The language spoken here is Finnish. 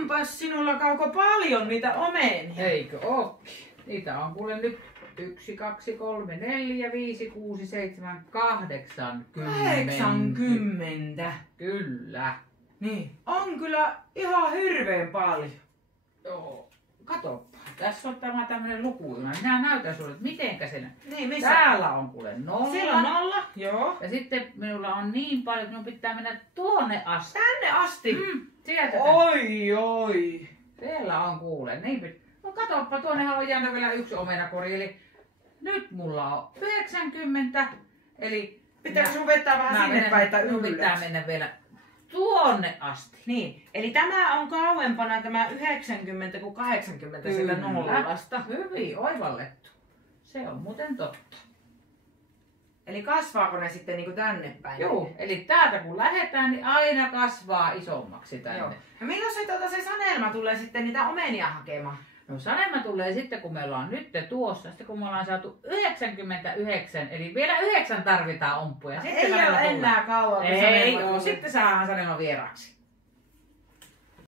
onpas sinulla Kauko paljon niitä omenia. Eikö ookin? Niitä on kuule nyt 1, 2, 3, 4, 5, 6, 7, 8, 10. 80. Kyllä. Niin. On kyllä ihan hirveän paljon. Joo. Katoppa. Tässä on tämä tämmönen luku. Minä näytän sulle, että mitenkä sen. Niin, missä? Täällä on kuule 0. Siellä on 0. Joo. Ja sitten minulla on niin paljon, että minun pitää mennä tuonne asti. Tänne asti. Sieltä. Oi. Siellä on kuule. Niin, no katoppa, tuonne on jäänyt vielä yksi omenakori. Eli nyt mulla on 90. Eli pitääkö sun vetää vähän sinne päin, että ylös? Pitää mennä vielä tuonne asti. Niin, eli tämä on kauempana tämä 90 kuin 80 sitä nollasta. Hyvin oivallettu. Se on muuten totta. Eli kasvaako ne sitten niinku tänne päin? Joo, eli täältä kun lähdetään, niin aina kasvaa isommaksi tänne. Joo. Ja milloin se Sanelma tulee sitten niitä omenia hakemaan? No Sanelma tulee sitten, kun meillä on nyt tuossa, sitten kun me ollaan saatu 99, eli vielä 9 tarvitaan omppuja. Sitten ei ole enää kauan. Ei ole, sitten saadaan Sanelma vieraksi.